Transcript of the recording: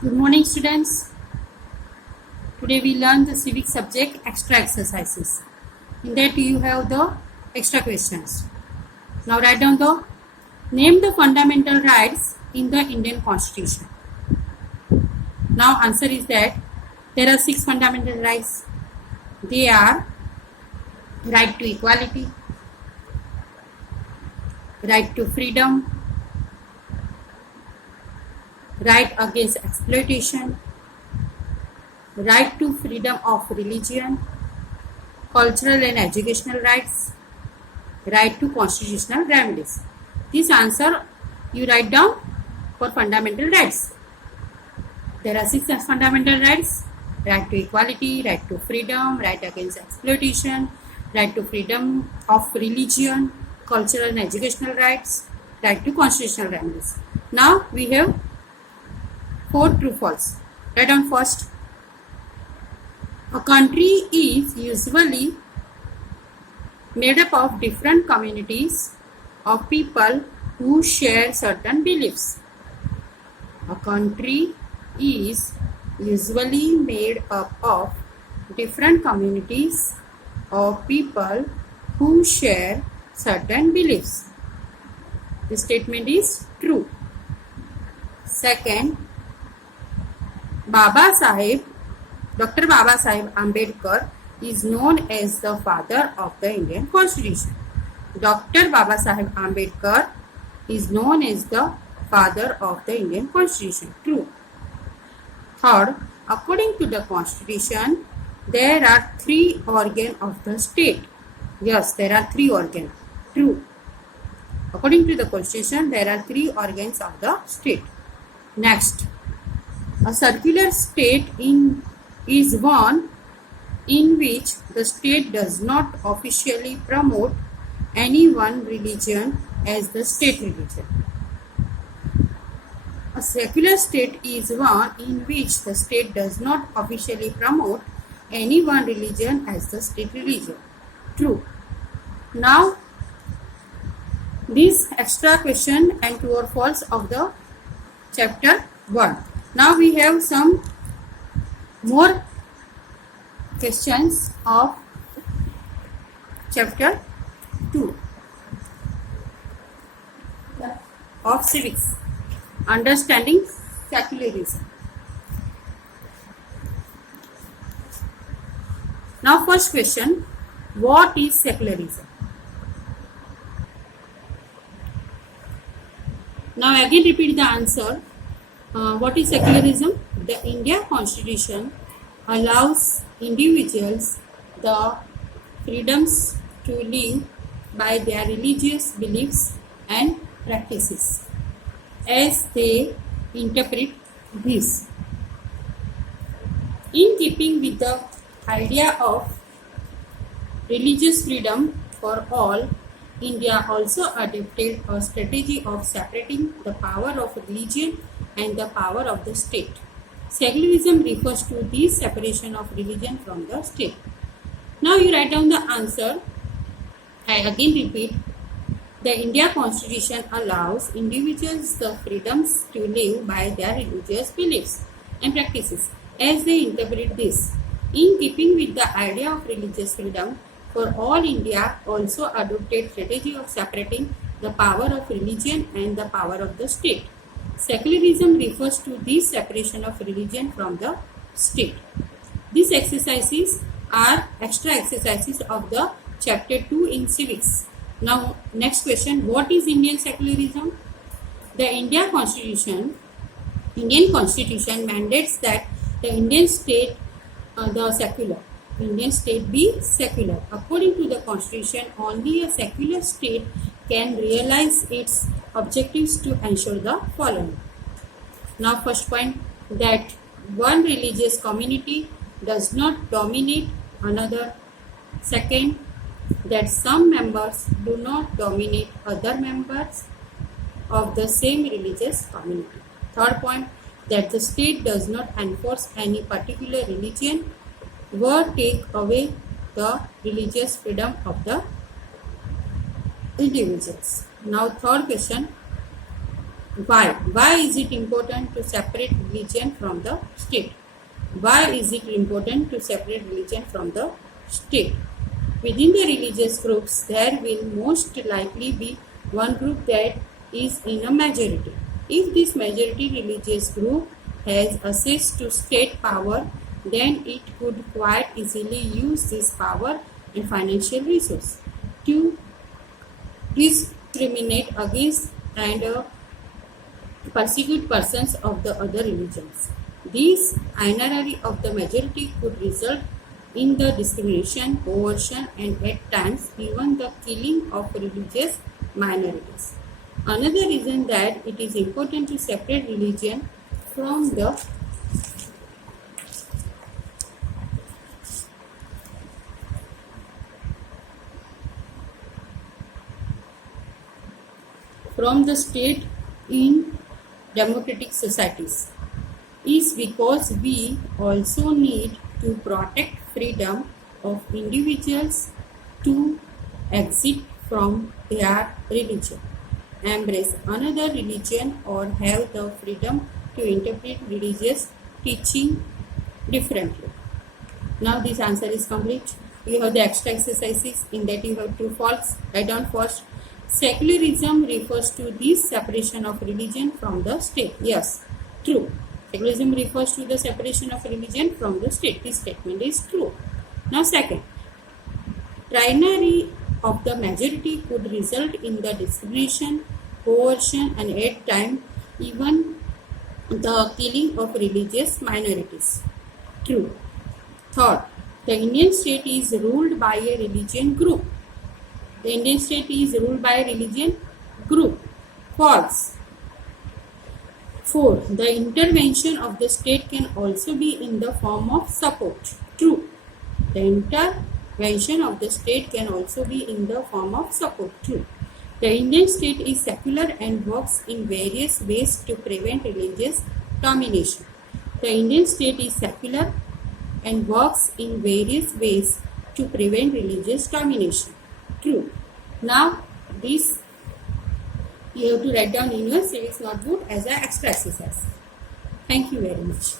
Good morning, students. Today we learn the civic subject extra exercises. In that you have the extra questions. Now write down the name the fundamental rights in the Indian Constitution. Now answer is that there are 6 fundamental rights. They are right to equality, right to freedom, right against exploitation, right to freedom of religion, cultural and educational rights, right to constitutional remedies. This answer you write down for fundamental rights. There are 6 fundamental rights: right to equality, right to freedom, right against exploitation, right to freedom of religion, cultural and educational rights, right to constitutional remedies. Now we have 4 true false. Write down first. A country is usually made up of different communities of people who share certain beliefs. A country is usually made up of different communities of people who share certain beliefs. This statement is true. Second, Dr. Baba Saheb Ambedkar is known as the father of the Indian Constitution. Dr. Baba Saheb Ambedkar is known as the father of the Indian Constitution. True. Third, according to the Constitution, there are 3 organs of the state. Yes, there are 3 organs. True. According to the Constitution, there are 3 organs of the state. Next, a secular state is one in which the state does not officially promote any one religion as the state religion. A secular state is one in which the state does not officially promote any one religion as the state religion. True. Now, this extra question and true or false of the chapter 1. Now we have some more questions of chapter 2 of civics. Understanding secularism. Now first question, what is secularism? Now again repeat the answer. What is secularism? The Indian Constitution allows individuals the freedoms to live by their religious beliefs and practices as they interpret this. In keeping with the idea of religious freedom for all, India also adopted a strategy of separating the power of religion and the power of the state. Secularism refers to this separation of religion from the state. Now you write down the answer. I again repeat. The India Constitution allows individuals the freedoms to live by their religious beliefs and practices as they interpret this. In keeping with the idea of religious freedom for all, India also adopted strategy of separating the power of religion and the power of the state. Secularism refers to this separation of religion from the state. These exercises are extra exercises of the chapter 2 in civics. Now next question, what is Indian secularism? The Indian Constitution mandates that the Indian state be secular. According to the Constitution, only a secular state can realize its objectives to ensure the following. Now first point, that one religious community does not dominate another. Second, that some members do not dominate other members of the same religious community. Third point, that the state does not enforce any particular religion or take away the religious freedom of the individuals. Now third question, Why? Why is it important to separate religion from the state? Why is it important to separate religion from the state? Within the religious groups, there will most likely be one group that is in a majority. If this majority religious group has access to state power, then it could quite easily use this power and financial resource to discriminate against and persecute persons of the other religions. This hierarchy of the majority could result in the discrimination, coercion, and at times even the killing of religious minorities. Another reason that it is important to separate religion from the state in democratic societies is because we also need to protect freedom of individuals to exit from their religion, embrace another religion, or have the freedom to interpret religious teaching differently. Now this answer is complete. You have the extra exercises. In that you have true false. Write down first. Secularism refers to this separation of religion from the state. Yes, true. Secularism refers to the separation of religion from the state. This statement is true. Now second, tyranny of the majority could result in the discrimination, coercion, and at times even the killing of religious minorities. True. Third, the Indian state is ruled by a religion group. The Indian state is ruled by a religion group. False. 4. The intervention of the state can also be in the form of support. True. The intervention of the state can also be in the form of support. True. The Indian state is secular and works in various ways to prevent religious domination. The Indian state is secular and works in various ways to prevent religious domination. True. Now this you have to write down in your civics notebook as an extra exercise. Thank you very much.